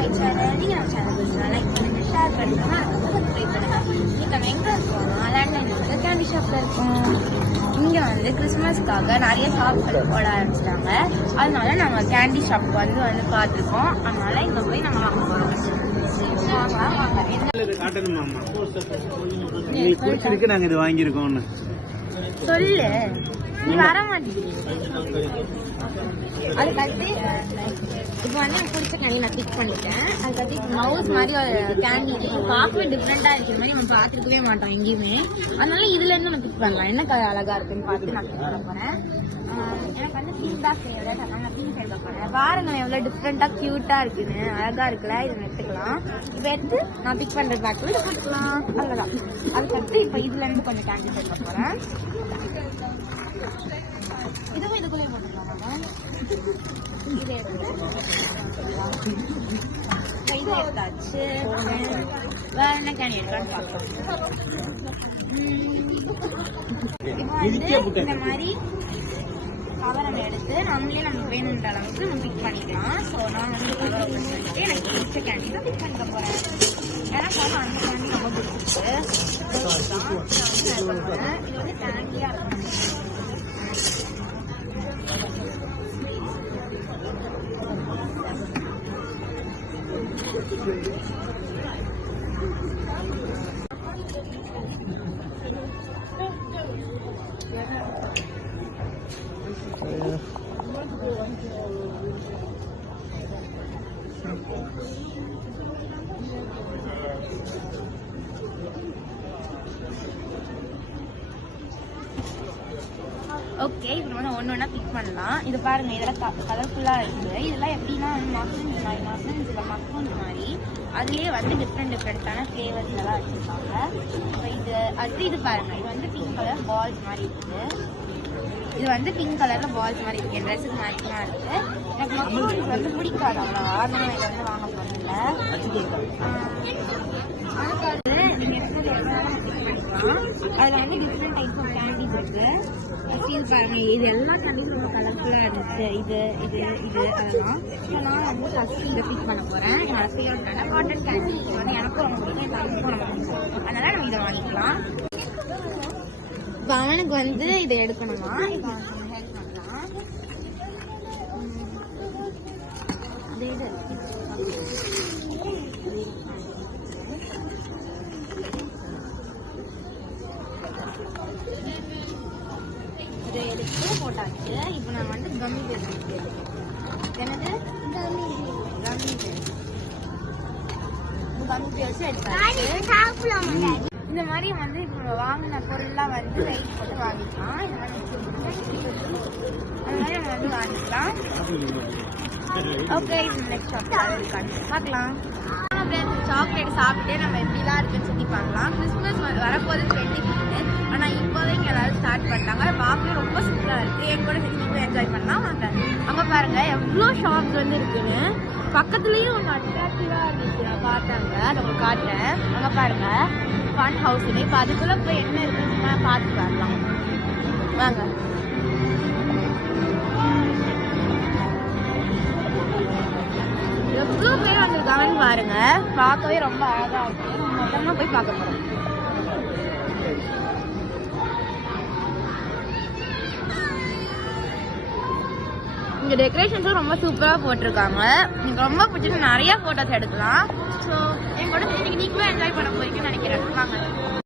My channel. நீங்கள் நம்ம channel பிடிச்சா லைக் பண்ணுங்கள், ஷேர் பண்ணுங்கள், சப்ஸ்கிரைப் பண்ணுங்கள். இன்னைக்கு நம்ம எங்கே இருக்கோம்னா லேண்ட்லைன் இருக்க கேண்டி ஷாப்பில் இருக்கோம். இங்கே வந்து கிறிஸ்மஸ்க்காக நிறைய ஷாப்கள் போட ஆரம்பிச்சிட்டாங்க. அதனால நாங்கள் கேண்டி ஷாப் வந்து பார்த்துருக்கோம். அதனால இங்கே போய் நாங்கள் வாங்க போகிறோம். நாங்க இது வாங்கியிருக்கோம் சொல்லு, நீ வர மாட்டேங்குது. அதுக்கடுத்து இப்போ வந்து எனக்கு பிடிச்ச கேண்டி நான் பிக் பண்ணிட்டேன். அதுக்கடுத்து மவுஸ் மாதிரி ஒரு கேண்டி பார்க்கவே டிஃப்ரெண்டா இருக்கிற மாதிரி நம்ம பார்த்துருக்கவே மாட்டோம் எங்கேயுமே. அதனால இதுல இருந்து நம்ம பிக் பண்ணலாம். என்ன கலர் அழகா இருக்குன்னு பார்த்து நான் பிக் பண்ண போறேன். எனக்கு வந்து பிங்க் தான் ஃபேவரட். அதனால நான் பிங்க் எடுக்க போறேன். பாருங்களேன் எவ்வளவு டிஃப்ரெண்டா கியூட்டா இருக்குன்னு. அழகா இருக்குல்ல, இதை எடுத்துக்கலாம். இப்போ எடுத்து நான் பிக் பண்ற பேக்கில் இதை போட்டுக்கலாம். அவ்வளவுதான். அதுக்கடுத்து இப்போ இதுல இருந்து கொஞ்சம் கேண்டி எடுக்க போறேன். இதுவும் இதுக்குள்ளே போட்டுக்கலாம். இது எடுத்தாச்சு. வேற என்ன கேண்டி எடுக்கலான்னு பார்க்கலாம். இந்த மாதிரி கவர் நம்ம எடுத்து நம்மளே நமக்கு வேணுன்ற அளவுக்கு நம்ம பிக் பண்ணிக்கலாம். ஸோ நான் வந்து கவர் ஓப்பன் பண்ணிட்டு எனக்கு பிடிச்ச கேண்டி தான் பிக் பண்ணிக்க போறேன். எனக்கு வந்து அந்த கேண்டி ரொம்ப பிடிச்சிருக்கு. இது வந்து கேண்டியா இருக்கும். ஓகே, இப்போ நம்ம ஒன்று ஒன்றா பிக் பண்ணலாம். இது பாருங்க, இதெல்லாம் கலர்ஃபுல்லாக இருக்குது. இதெல்லாம் எப்படின்னா மக்ரூன்ஸ் மாதிரி அதுலேயே வந்து டிஃப்ரெண்டான ஃப்ளேவர்ஸ் எல்லாம் வச்சுருக்காங்க. இப்போ இது அடுத்து இது பாருங்க, இது வந்து பிங்க் கலர் பால்ஸ் மாதிரி இருக்குது. இது வந்து பிங்க் கலர்ல பால்ஸ் மாதிரி இருக்கு. என் ட்ரெஸ்ஸுக்கு மேட்சிங்காக இருக்கு. எனக்கு மக்ரூன்ஸ் வந்து பிடிக்காது அவ்வளோவா. அதனால இதை வந்து வாங்க போகிறதில்ல. அதுக்காக நீங்கள் எப்படி எவ்வளோ பிக் பண்ணிக்கலாம். அதில் வந்து டிஃப்ரெண்ட் டைப்ஸ் ஆஃப் கேண்டீஸ் இருக்கு. இது பாருங்க, இது எல்லா கேண்டீஸும் ரொம்ப கலர்ஃபுல்லாக இருந்துச்சு. இது இது இது அதெல்லாம். ஸோ நான் வந்து ஃபர்ஸ்ட் இதை பிக் பண்ண போகிறேன். என்னோட ஃபேவரட்டான காட்டன் கேண்டி. இது வந்து எனக்கும் ரொம்ப பிடிக்கும், என் தம்பிக்கும் ரொம்ப பிடிக்கும். அதனால நம்ம இதை வாங்கிக்கலாம். இப்போ அவனுக்கு வந்து இதை எடுக்கணுமா? இப்போ அவனுக்கு ஹெல்ப் பண்ணலாம். இதை எடுத்து போட்டாச்சு. இப்போ நான் வந்து கம்மி பேர் என்னது கம்மி பேர்ஸ் எடுத்தாச்சு. இந்த மாதிரி வந்து இப்போ வாங்கின பொருள்லாம் வந்து வெயிட் போட்டு வாங்கிக்கலாம். இந்த மாதிரி அந்த மாதிரி நம்ம வந்து வாங்கிக்கலாம். ஓகே, இப்போ நெக்ஸ்ட் பார்க்கலாம். சாக்லேட் சாப்பிட்டு நம்ம எப்படிலாம் இருக்குன்னு சுற்றி பார்க்கலாம். கிறிஸ்மஸ் வரப்போது 25. ஆனால் இப்போதைக்கு எல்லாரும் ஸ்டார்ட் பண்ணிட்டாங்க. பார்க்கவே ரொம்ப சூப்பராக இருக்குது. என் கூட சேர்ந்து என்ஜாய் பண்ணலாம். வாங்க. அங்கே பாருங்கள் எவ்வளோ ஷாப்ஸ் வந்து இருக்குன்னு. பக்கத்துலேயும் ஒன்று அட்ராக்டிவாக இருந்துச்சு, நான் பார்த்தாங்க. அதை உங்களுக்கு காட்டுறேன். அங்கே பாருங்கள் ஃபன் ஹவுஸ்னு. இப்போ அதுக்குள்ளே போய் என்ன இருக்குன்னு பார்த்து வரலாம். வாங்க. எவ்வளோ பேர் வந்திருக்காங்கன்னு பாருங்க. பார்க்கவே ரொம்ப அழகா இருக்கு. மொத்தமாக போய் பார்க்க போறோம். இங்க டெக்கரேஷன்ஸும் ரொம்ப சூப்பரா போட்டிருக்காங்க. எனக்கு ரொம்ப பிடிச்சிருக்கு. நிறைய போட்டோஸ் எடுக்கலாம். ஸோ என் கூட நீங்களும் என்ஜாய் பண்ண போறீங்க.